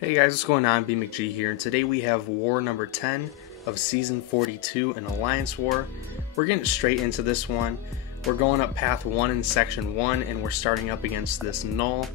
Hey guys, what's going on? BMcG here, and today we have War number 10 of Season 42 in Alliance War. We're getting straight into this one. We're going up Path 1 in Section 1, and we're starting up against this Null.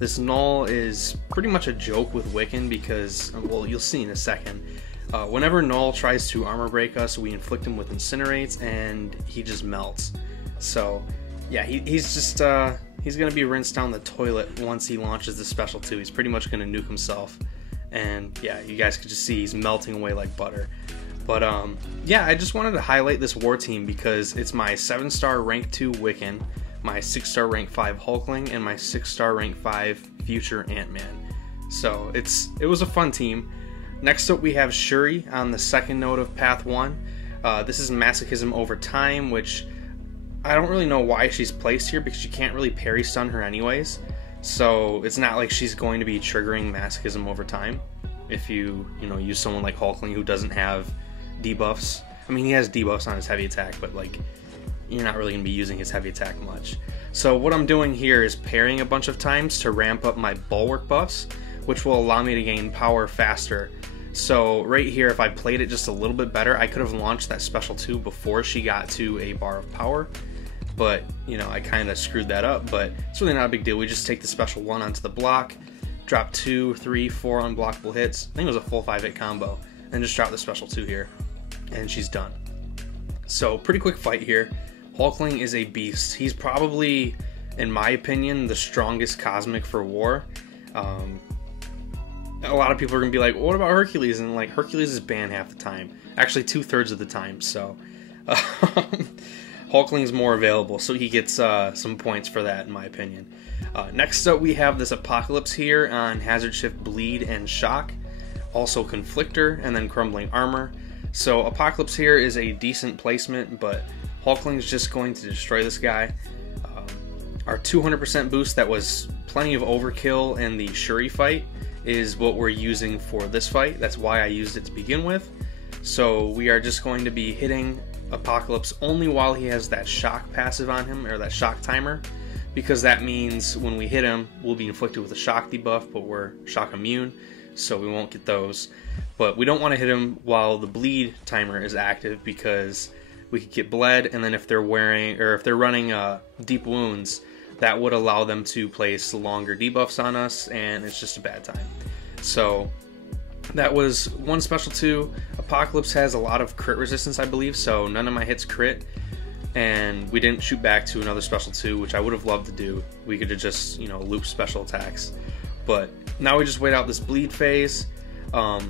This Null is pretty much a joke with Wiccan because, well, you'll see in a second. Whenever Null tries to armor break us, we inflict him with Incinerates, and he just melts. So, yeah, he's just... he's going to be rinsed down the toilet once he launches the special 2. He's pretty much going to nuke himself. And yeah, you guys can just see he's melting away like butter. But yeah, I just wanted to highlight this war team because it's my 7-star rank 2 Wiccan, my 6-star rank 5 Hulkling, and my 6-star rank 5 future Ant-Man. So it was a fun team. Next up we have Shuri on the second node of Path 1. This is Masochism over time, which... I don't really know why she's placed here because you can't really parry stun her anyways, so it's not like she's going to be triggering Masochism over time if you use someone like Hulkling who doesn't have debuffs. I mean, he has debuffs on his heavy attack, but like you're not really going to be using his heavy attack much. So what I'm doing here is parrying a bunch of times to ramp up my bulwark buffs, which will allow me to gain power faster. So right here, if I played it just a little bit better, I could have launched that special 2 before she got to a bar of power. But, I kind of screwed that up, but it's really not a big deal. We just take the special 1 onto the block, drop 2, 3, 4 unblockable hits. I think it was a full 5-hit combo. And just drop the special 2 here, and she's done. So, pretty quick fight here. Hulkling is a beast. He's probably, in my opinion, the strongest Cosmic for War. A lot of people are going to be like, well, what about Hercules? And like, Hercules is banned half the time. Actually, 2/3 of the time, so... Hulkling's more available, so he gets some points for that, in my opinion. Next up, we have this Apocalypse here on Hazard Shift, Bleed, and Shock. Also Conflictor, and then Crumbling Armor. So Apocalypse here is a decent placement, but Hulkling's just going to destroy this guy. Our 200% boost that was plenty of overkill in the Shuri fight is what we're using for this fight. That's why I used it to begin with. So we are just going to be hitting Apocalypse only while he has that shock passive on him, or that shock timer, because that means when we hit him, we'll be inflicted with a shock debuff, but we're shock immune, so we won't get those. But we don't want to hit him while the bleed timer is active, because we could get bled, and then if they're running deep wounds, that would allow them to place longer debuffs on us, and it's just a bad time. So that was one special 2. Apocalypse has a lot of crit resistance, I believe, so none of my hits crit. And we didn't shoot back to another special 2, which I would have loved to do. We could have just, looped special attacks. But now we just wait out this bleed phase. I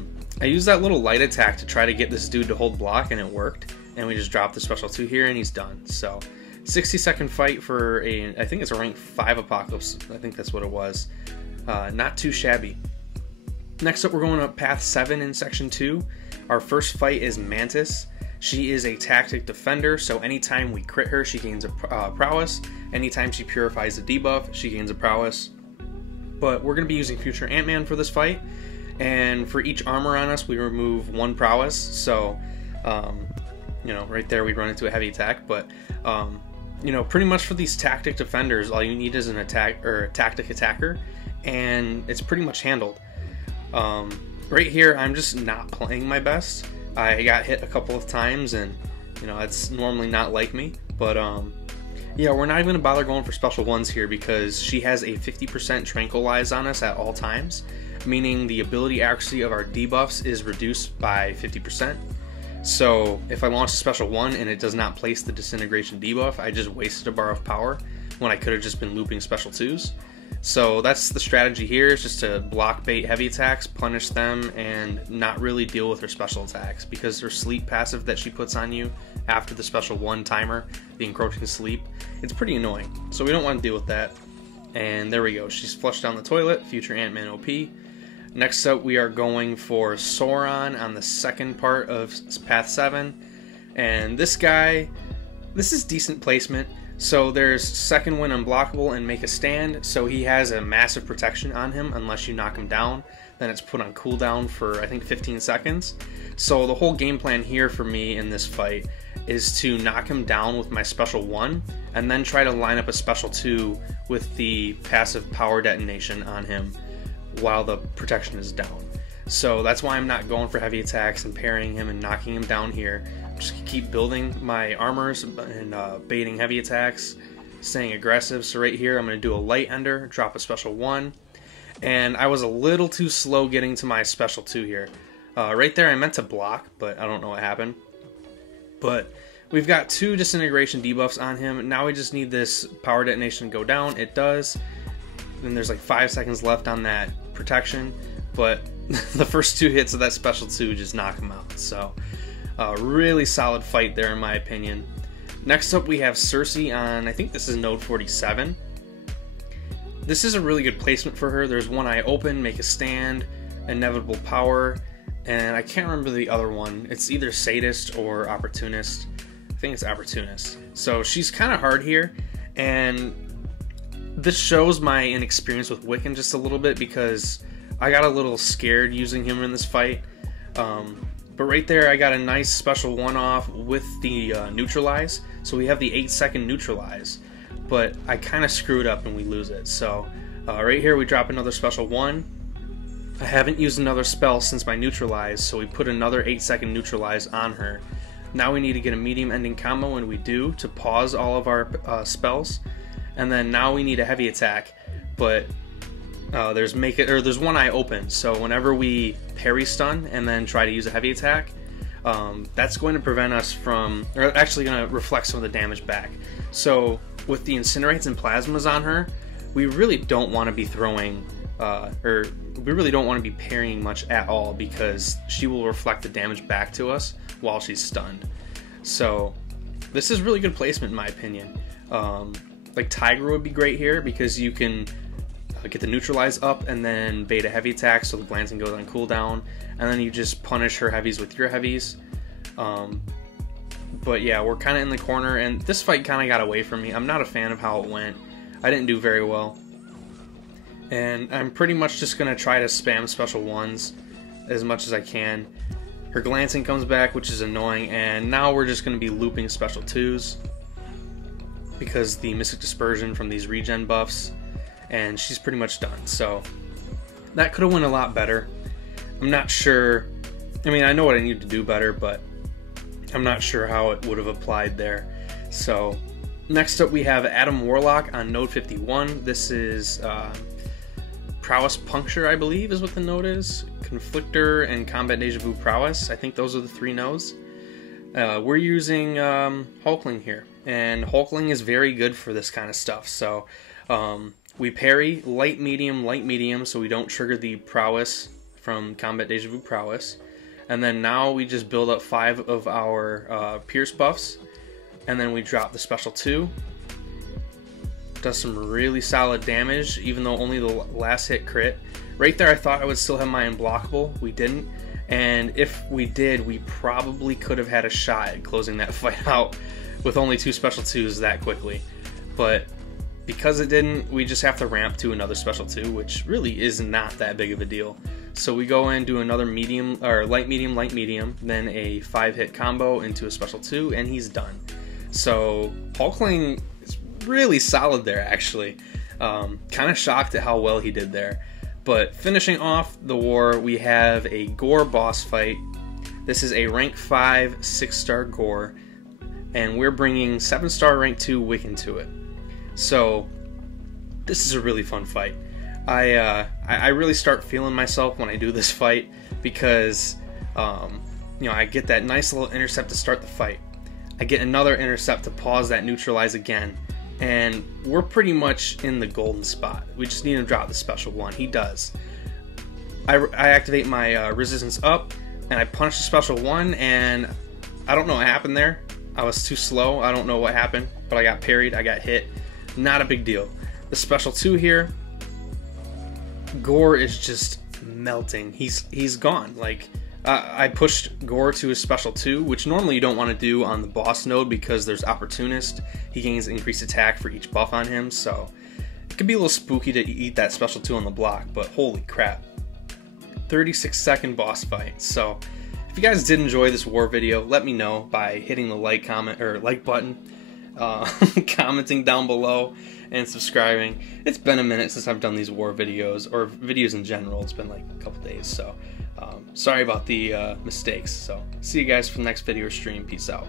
used that little light attack to try to get this dude to hold block, and it worked. And we just dropped the special 2 here, and he's done. So, 60-second fight for I think it's a rank 5 Apocalypse. I think that's what it was. Not too shabby. Next up, we're going up Path 7 in Section 2. Our first fight is Mantis. She is a tactic defender, so anytime we crit her, she gains a prowess. Anytime she purifies a debuff, she gains a prowess. But we're going to be using Future Ant-Man for this fight, and for each armor on us, we remove 1 prowess. So, right there we run into a heavy attack. But, pretty much for these tactic defenders, all you need is an attack or a tactic attacker, and it's pretty much handled. Right here, I'm just not playing my best. I got hit a couple of times, and it's normally not like me, but yeah, we're not even gonna bother going for special 1s here because she has a 50% tranquilize on us at all times, meaning the ability accuracy of our debuffs is reduced by 50%. So if I launch a special 1 and it does not place the disintegration debuff, I just wasted a bar of power when I could have just been looping special 2s. So that's the strategy here, is just to block bait heavy attacks, punish them, and not really deal with her special attacks, because her sleep passive that she puts on you after the special 1 timer, the encroaching sleep, it's pretty annoying. So we don't want to deal with that. And there we go, she's flushed down the toilet, Future Ant-Man OP. Next up, we are going for Sauron on the second part of Path 7. And this guy, this is decent placement. So there's second win unblockable and make a stand, so he has a massive protection on him unless you knock him down. Then it's put on cooldown for I think 15 seconds. So the whole game plan here for me in this fight is to knock him down with my special 1 and then try to line up a special 2 with the passive power detonation on him while the protection is down. So that's why I'm not going for heavy attacks and parrying him and knocking him down here. Just keep building my armors and baiting heavy attacks, staying aggressive. So right here I'm going to do a light ender, drop a special 1, and I was a little too slow getting to my special 2 here. Right there I meant to block, but I don't know what happened. But we've got 2 disintegration debuffs on him. Now we just need this power detonation to go down. It does. Then there's like 5 seconds left on that protection, but the first 2 hits of that special 2 just knock him out. So really solid fight there in my opinion. Next up we have Cersei on, I think this is node 47. This is a really good placement for her. There's one eye open, make a stand, inevitable power, and I can't remember the other one. It's either sadist or opportunist. I think it's opportunist. So she's kind of hard here, and this shows my inexperience with Wiccan just a little bit because I got a little scared using him in this fight. But right there I got a nice special 1 off with the neutralize. So we have the 8-second neutralize, but I kind of screwed up and we lose it. So right here we drop another special 1. I haven't used another spell since my neutralize, so we put another 8-second neutralize on her. Now we need to get a medium ending combo, and we do, to pause all of our spells. And then now we need a heavy attack, but there's one eye open. So whenever we parry stun and then try to use a heavy attack, that's going to prevent us from, or actually going to reflect some of the damage back. So with the incinerates and plasmas on her, we really don't want to be throwing, or we really don't want to be parrying much at all, because she will reflect the damage back to us while she's stunned. So this is really good placement in my opinion. Like Tiger would be great here because you can get the neutralize up and then bait a heavy attack so the glancing goes on cooldown, and then you just punish her heavies with your heavies. But yeah, we're kind of in the corner, and this fight kind of got away from me. I'm not a fan of how it went. I didn't do very well, and I'm pretty much just going to try to spam special 1s as much as I can. Her glancing comes back, which is annoying, and now we're just going to be looping special 2s because the Mystic Dispersion from these regen buffs, and she's pretty much done. So that could have went a lot better. I'm not sure. I mean, I know what I need to do better, but I'm not sure how it would have applied there. So next up we have Adam Warlock on node 51. This is Prowess Puncture, I believe is what the node is. Conflictor and Combat Deja Vu Prowess. I think those are the 3 nodes. We're using Hulkling here, and Hulkling is very good for this kind of stuff. So we parry light, medium, so we don't trigger the prowess from Combat Deja Vu Prowess. And then now we just build up 5 of our Pierce buffs, and then we drop the special 2. Does some really solid damage, even though only the last hit crit. Right there I thought I would still have my unblockable. We didn't. And if we did, we probably could have had a shot at closing that fight out with only 2 special 2s that quickly. But because it didn't, we just have to ramp to another special 2, which really is not that big of a deal. So we go in, do another medium, or light, medium, then a 5-hit combo into a special 2, and he's done. So Hulkling is really solid there, actually. Kind of shocked at how well he did there. But finishing off the war, we have a Gorr boss fight. This is a rank 5 6-star Gorr, and we're bringing 7-star rank 2 Wiccan to it. So this is a really fun fight. I really start feeling myself when I do this fight because I get that nice little intercept to start the fight. I get another intercept to pause that neutralize again, and we're pretty much in the golden spot. We just need to drop the special 1. He does. I activate my resistance up, and I punish the special 1, and I don't know what happened there. I was too slow. I don't know what happened, but I got parried. I got hit. Not a big deal. The special 2 here, Gorr is just melting. He's gone. Like, I pushed Gorr to his special 2, which normally you don't want to do on the boss node because there's Opportunist. He gains increased attack for each buff on him, so it could be a little spooky to eat that special 2 on the block, but holy crap. 36-second boss fight. So if you guys did enjoy this war video, let me know by hitting the like, comment, or like button. commenting down below, and subscribing. It's been a minute since I've done these war videos, or videos in general. It's been like a couple days, so sorry about the mistakes. So see you guys for the next video or stream. Peace out.